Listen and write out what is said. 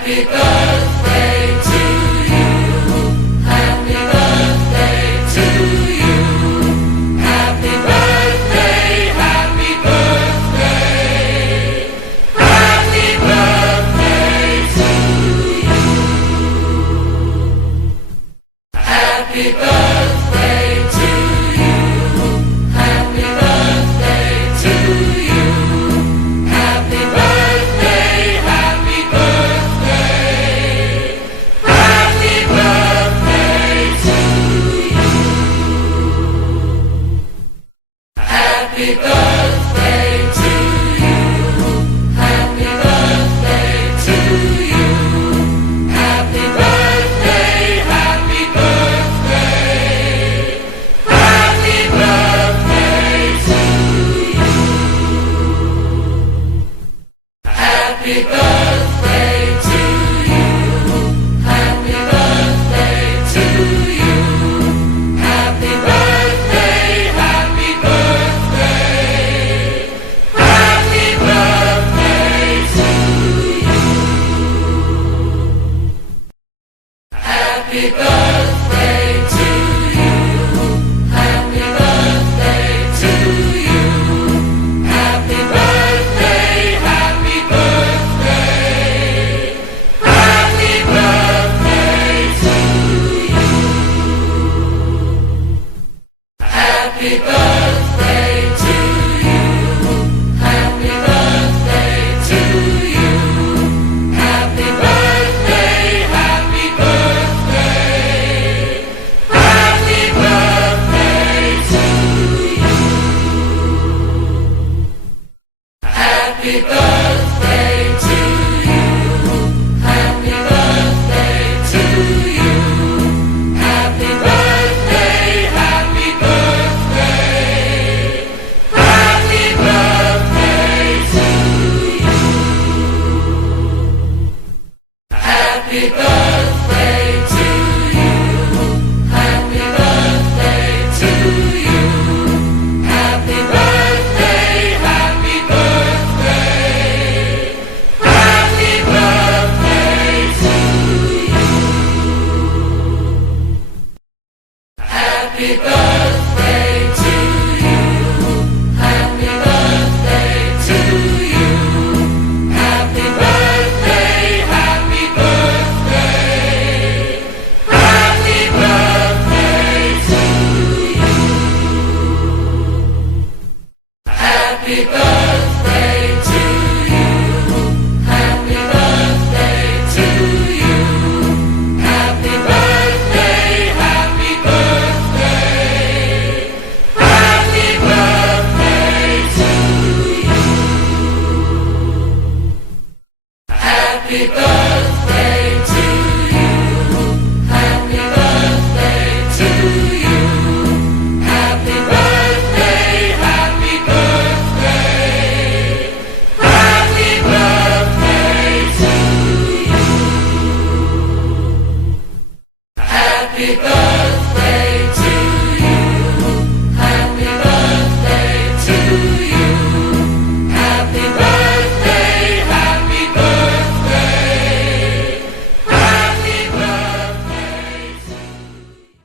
Happy birthday to you. Happy birthday to you. Happy birthday, happy birthday. Happy birthday to you. Happy birthday to you. Happy birthday to you. Happy birthday, happy birthday. Happy birthday to you. Happy birthday to you. Happy birthday to you. Happy birthday, happy birthday. Happy birthday to you. Happy birthday to you. Happy birthday to you. Happy birthday, happy birthday. Happy birthday to you. Happy birthday to you. Happy birthday to you. Happy birthday, happy birthday. Happy birthday to you. Happy birthday to you. Happy birthday to you. Happy birthday, happy birthday. Happy birthday to you. Happy birthday to you. Happy birthday to you. Happy birthday, happy birthday. Happy birthday to you. Happy birthday.